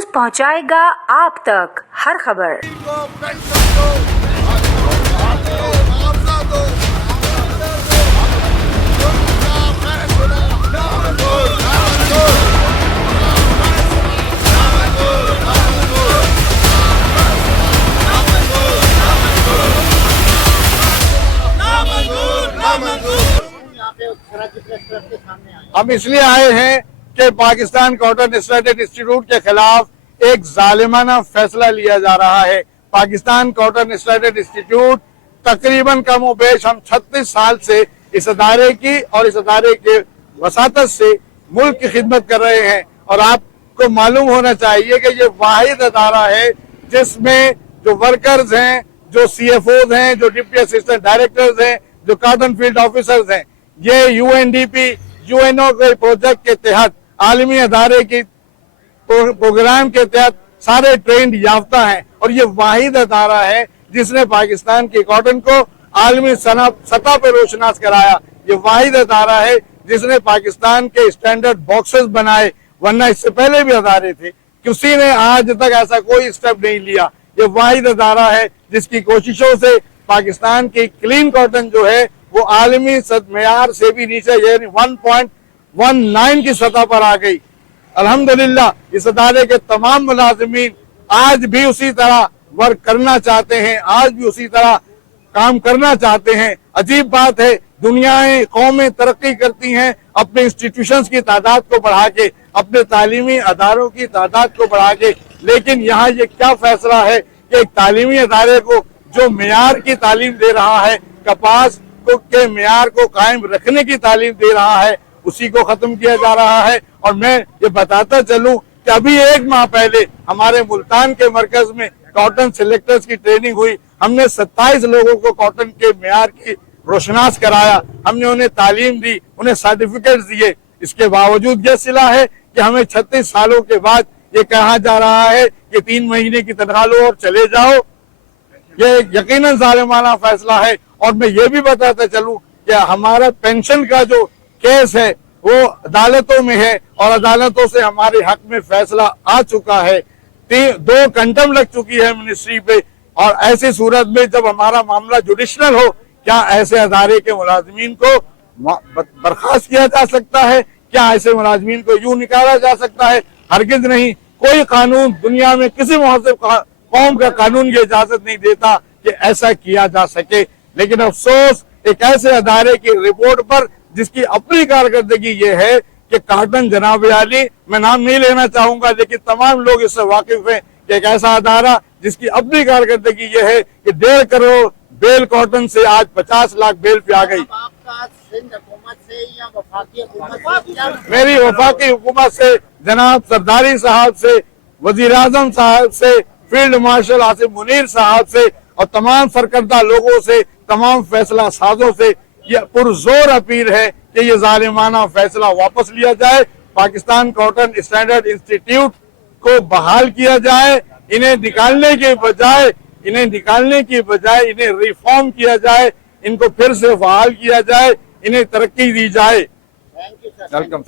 News पहुंचाएगा आप तक हर खबर। हम इसलिए आए हैं कि पाकिस्तान कॉटन स्टैंडर्ड इंस्टीट्यूट के खिलाफ एक जालिमाना फैसला लिया जा रहा है। पाकिस्तान कॉटन स्टैंडर्ड इंस्टीट्यूट तकरीबन कम व बेश हम 36 साल से इस अदारे की और इस अदारे के वसातत से मुल्क की खिदमत कर रहे हैं, और आपको मालूम होना चाहिए कि ये वाहिद अदारा है जिसमें जो वर्कर्स हैं, जो CFOs हैं, जो डिप्टी असिस्टेंट डायरेक्टर्स हैं, जो कॉटन फील्ड ऑफिसर्स हैं, ये UNDP UNO के प्रोजेक्ट के तहत आलमी अदारे की प्रोग्राम के तहत सारे ट्रेंड याफ्ता हैं, और ये वाहिद अदारा है जिसने पाकिस्तान की कॉटन को आलमी सतह पर रोशनास कराया। ये वाहिद अदारा है जिसने पाकिस्तान के स्टैंडर्ड बॉक्सेस बनाए, वरना इससे पहले भी अदारे थे, किसी ने आज तक ऐसा कोई स्टेप नहीं लिया। ये वाहिद अदारा है जिसकी कोशिशों से पाकिस्तान की क्लीन कॉटन जो है वो आलमी मेयार से भी नीचे यानी 1.19 की सतह पर आ गई। अल्हम्दुलिल्लाह इस अदारे के तमाम मुलाजिमीन आज भी उसी तरह वर्क करना चाहते हैं, आज भी उसी तरह काम करना चाहते हैं। अजीब बात है, दुनियाएं कौमें तरक्की करती हैं अपने इंस्टीट्यूशंस की तादाद को बढ़ा के, अपने तालीमी अदारों की तादाद को बढ़ा के, लेकिन यहाँ ये क्या फैसला है कि एक तालीमी अदारे को जो मेयार की तालीम दे रहा है, कपास के मेयार को कायम रखने की तालीम दे रहा है, उसी को खत्म किया जा रहा है। और मैं ये बताता चलूं कि अभी 1 माह पहले हमारे मुल्तान के मरकज में कॉटन सिलेक्टर्स की ट्रेनिंग हुई। हमने 27 लोगों को कॉटन के मेयार की रोशनास कराया, हमने उन्हें तालीम दी, उन्हें सर्टिफिकेट दिए। इसके बावजूद यह सिला है कि हमें 36 सालों के बाद ये कहा जा रहा है कि 3 महीने की तनख्वाह लो और चले जाओ। ये यकीनन जालिमाना फैसला है। और मैं ये भी बताता चलूं कि हमारा पेंशन का जो केस है वो अदालतों में है, और अदालतों से हमारे हक में फैसला आ चुका है। 2 कंटम लग चुकी है मिनिस्ट्री पे, और ऐसी सूरत में जब हमारा मामला जुडिशनल हो, क्या ऐसे अदारे के मुलाजमीन को बर्खास्त किया जा सकता है? क्या ऐसे मुलाजमीन को यूं निकाला जा सकता है? हरगिज नहीं। कोई कानून दुनिया में किसी मुहज़्ज़ब कौम का कानून ये इजाजत नहीं देता कि ऐसा किया जा सके। लेकिन अफसोस एक ऐसे अदारे की रिपोर्ट पर जिसकी अपनी कारकर्दगी ये है कि कॉटन जनाब आली, मैं नाम नहीं लेना चाहूंगा, लेकिन तमाम लोग इससे वाकिफ हैं कि एक ऐसा अदारा जिसकी अपनी कारकर्दगी ये है कि 1.5 करोड़ बेल कॉटन से आज 50 लाख बेल पे आ गई। मेरी वफाकी हुकूमत से, जनाब सरदारी साहब से, वजीर आजम साहब से, फील्ड मार्शल आसिफ मुनीर साहब से, और तमाम सरकर्दा लोगों से, तमाम फैसला साजों से ये पुरजोर अपील है कि ये जालिमाना फैसला वापस लिया जाए, पाकिस्तान कॉटन स्टैंडर्ड इंस्टीट्यूट को बहाल किया जाए, इन्हें निकालने के बजाय इन्हें रिफॉर्म किया जाए, इनको फिर से बहाल किया जाए, इन्हें तरक्की दी जाए। वेलकम।